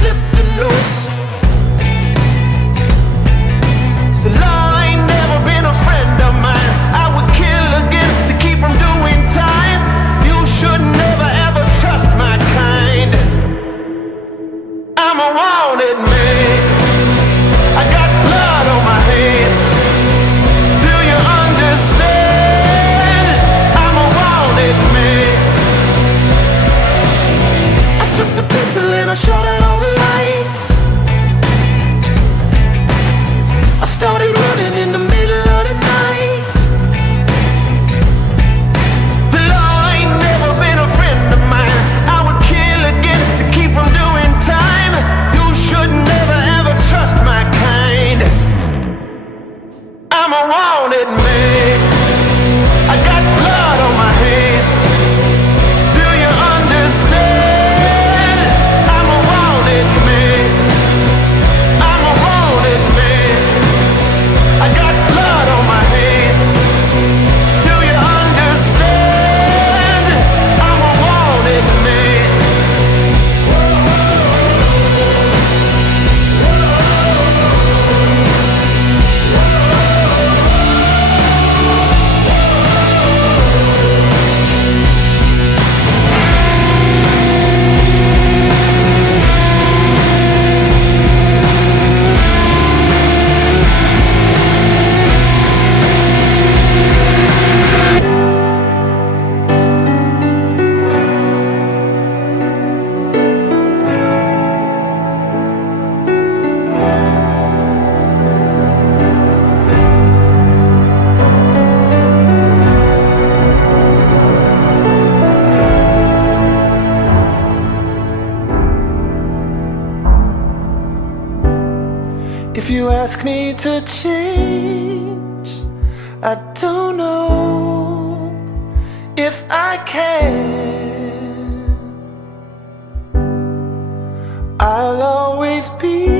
slip the noose. The law ain't never been a friend of mine. I would kill again to keep from doing time. You should never ever trust my kind. I'm a wanted man. I got blood on my hands. Do you understand? I'm a wanted man. I took the pistol and I shot out all the lights. I started running in the middle of the night. The law ain't never been a friend of mine. I would kill again to keep from doing time. You should never ever trust my kind. I'm a wanted man. I got blood on my hands. Do you understand? I'm a wanted man. I'm a wanted man. I got blood on my hands. Do you understand? I'm a wanted man. If you ask me to change, I don't know if I can. I'll always be